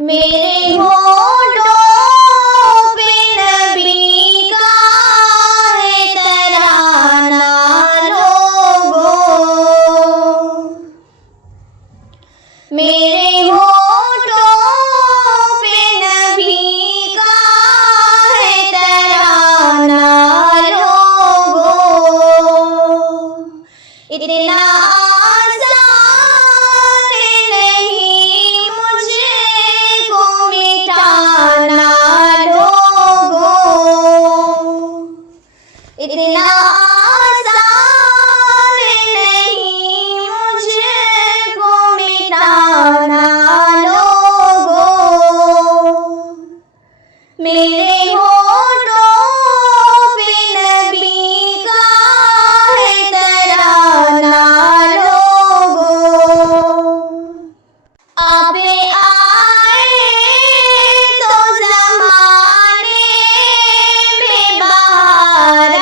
मेरे होठों पे नबी का है तराना लोगों, मेरे होठों पे नबी का है तराना लोगों। इतना इतना आसान नहीं मुझको मिटाना लोगों। मेरे होठों पे नबी का है तराना लोगों। आप आए तो ज़माने में बहार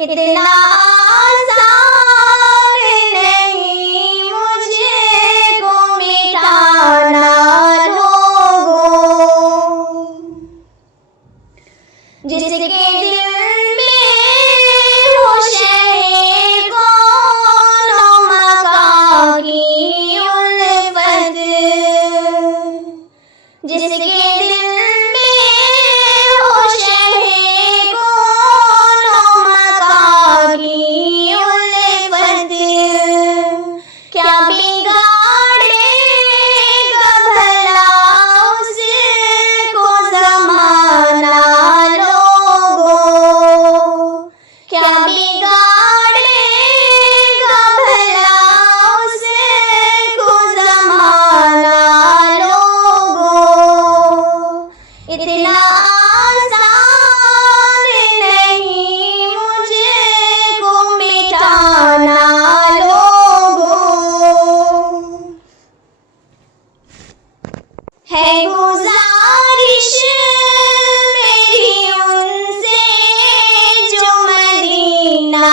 इतना आसान नहीं मुझको मिटाना लोगों। जिसके दिल में हो शहे कौनो मकां की उल्फत, जिसके दिल इतना आसान नहीं मुझको मिटाना लोगों। है गुजारिश मेरी उनसे जो मदीना